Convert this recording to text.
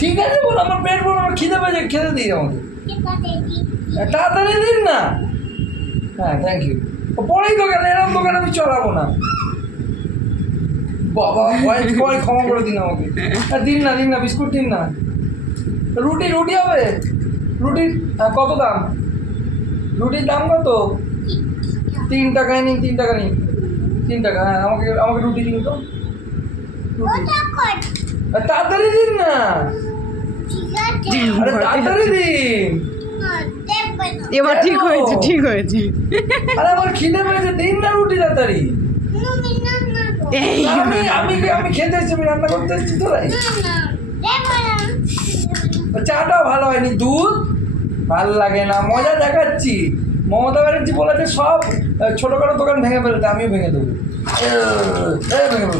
ঠিক আছে বল, আমার পেট বল, আমার খিদে পেয়েছে, খেতে দিই আমাকে। তাড়াতাড়ি দিন না। হ্যাঁ, থ্যাংক ইউ। পরেই দোকানে, এরকম দোকান আমি চলাবো না বাবা। ভয় ক্ষমা করে দিন আমাকে। দিন না বিস্কুট দিন না। রুটি হবে? রুটির কত দাম? রুটির দাম কত? 3 টাকায় নিন, 3 টাকা নিন, 3 টাকা। হ্যাঁ, আমাকে রুটি দিন তো। তাড়াতাড়ি দিন না। আরে তাড়াতাড়ি দিন। এবার ঠিক হয়েছে। আরে আমার খিদে পেয়েছে, দিন না রুটি তাড়াতাড়ি। আমি খেতে এসেছি, আমি রান্না করতে এসেছি তো। চাটাও ভালো হয়নি, দুধ ভালো লাগে না, মজা দেখাচ্ছি। মমতা ব্যানার্জি বলেছে সব ছোটোখাটো দোকান ভেঙে ফেলতে, আমিও ভেঙে দেবো, ভেঙে ফেলবো।